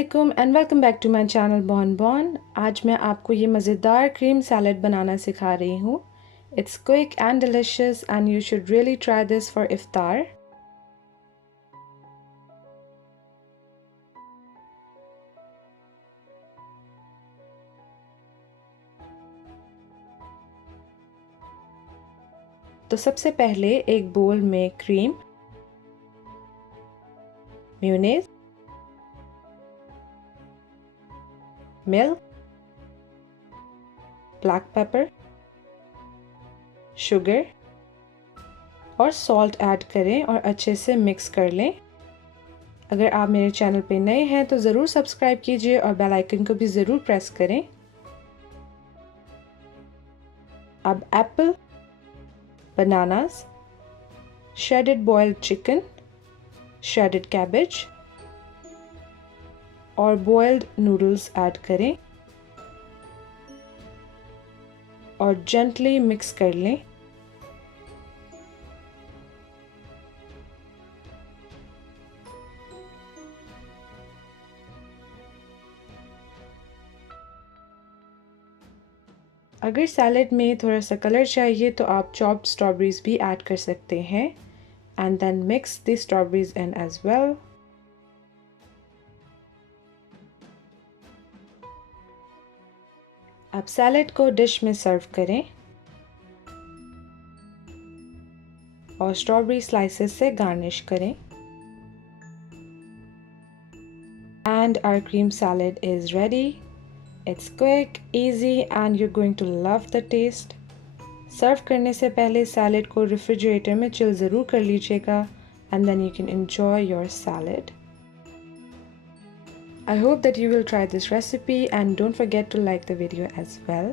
अस्सलामुअलैकुम and welcome back to my channel Bon Bon. आज मैं आपको ये मज़ेदार क्रीम सैलड बनाना सिखा रही हूँ। It's quick and delicious and you should really try this for iftar. तो सबसे पहले एक बोल में cream, mayonnaise, milk, black pepper, sugar और सॉल्ट ऐड करें और अच्छे से मिक्स कर लें। अगर आप मेरे चैनल पे नए हैं तो ज़रूर सब्सक्राइब कीजिए और बेल आइकन को भी ज़रूर प्रेस करें। अब Apple, bananas, shredded boiled chicken, shredded cabbage और boiled noodles ऐड करें और gently मिक्स कर लें। अगर सैलेड में थोड़ा सा कलर चाहिए तो आप चॉप्ड स्ट्रॉबेरीज भी ऐड कर सकते हैं and then mix the strawberries in as well. अब सैलेड को डिश में सर्व करें और स्ट्रॉबेरी स्लाइसेस से गार्निश करें। And our cream salad is ready. It's quick, easy and you're going to love the taste. सर्व करने से पहले सैलेड को रेफ्रिजरेटर में चिल ज़रूर कर लीजिएगा and then you can enjoy your salad. I hope that you will try this recipe and don't forget to like the video as well.